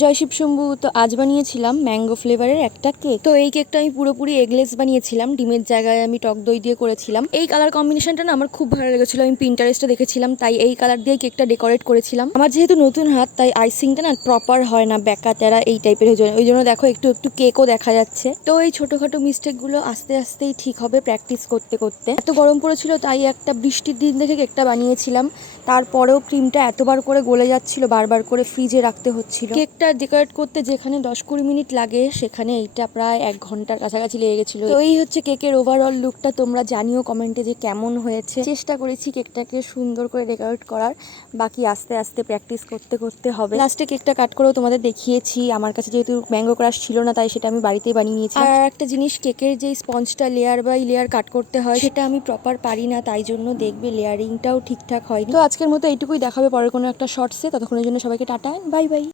জয় শিব শম্ভু। তো আজ বানিয়েছিলাম ম্যাঙ্গো ফ্লেভারের একটা কেক। তো এই কেকটা আমি পুরোপুরি এগলেস বানিয়েছিলাম, ডিমের জায়গায় আমি টক দই দিয়ে করেছিলাম। এই কালার কম্বিনেশনটা না আমার খুব ভালো লেগেছিল, আমি পিন্টারেস্টে দেখেছিলাম, তাই এই কালার দিয়ে কেকটা ডেকোরেট করেছিলাম। আমার যেহেতু নতুন হাত, তাই আইসিংটা না প্রপার হয় না, ব্যাকা তেরা এই টাইপের হয়ে যায়, ওই জন্য দেখো একটু একটু কেকও দেখা যাচ্ছে। তো এই ছোটখাটো মিস্টেকগুলো আস্তে আস্তেই ঠিক হবে প্র্যাকটিস করতে করতে। এত গরম পড়েছিল, তাই একটা বৃষ্টির দিন দেখে কেকটা বানিয়েছিলাম। তারপরেও ক্রিমটা এতবার করে গলে যাচ্ছিল, বারবার করে ফ্রিজে রাখতে হচ্ছিল। কেকটা ডেকোরেট করতে যেখানে 10-20 মিনিট লাগে, সেখানে এইটা প্রায় 1 ঘন্টার কাছাকাছি লেগে গেছিল। তো এই হচ্ছে কেকের ওভারঅল লুকটা। তোমরা জানিও কমেন্টে যে কেমন হয়েছে। চেষ্টা করেছি কেকটাকে সুন্দর করে ডেকোরেট করার, বাকি আস্তে আস্তে প্র্যাকটিস করতে করতে হবে। লাস্টে কেকটা কাট করেও তোমাদের দেখিয়েছি। আমার কাছে যেহেতু ম্যাঙ্গো ক্রাশ ছিল না, তাই সেটা আমি বাড়িতেই বানিয়ে নিয়েছি। আর একটা জিনিস, কেকের যে স্পঞ্জটা লেয়ার বাই লেয়ার কাট করতে হয়, সেটা আমি প্রপার পারি না, তাই জন্য দেখবে লেয়ারিংটাও ঠিকঠাক হয়নি। তো আজকের মতো এইটুকুই, দেখাবে পরের কোনো একটা শর্টসে। ততক্ষণের জন্য সবাইকে টাটা, বাই বাই।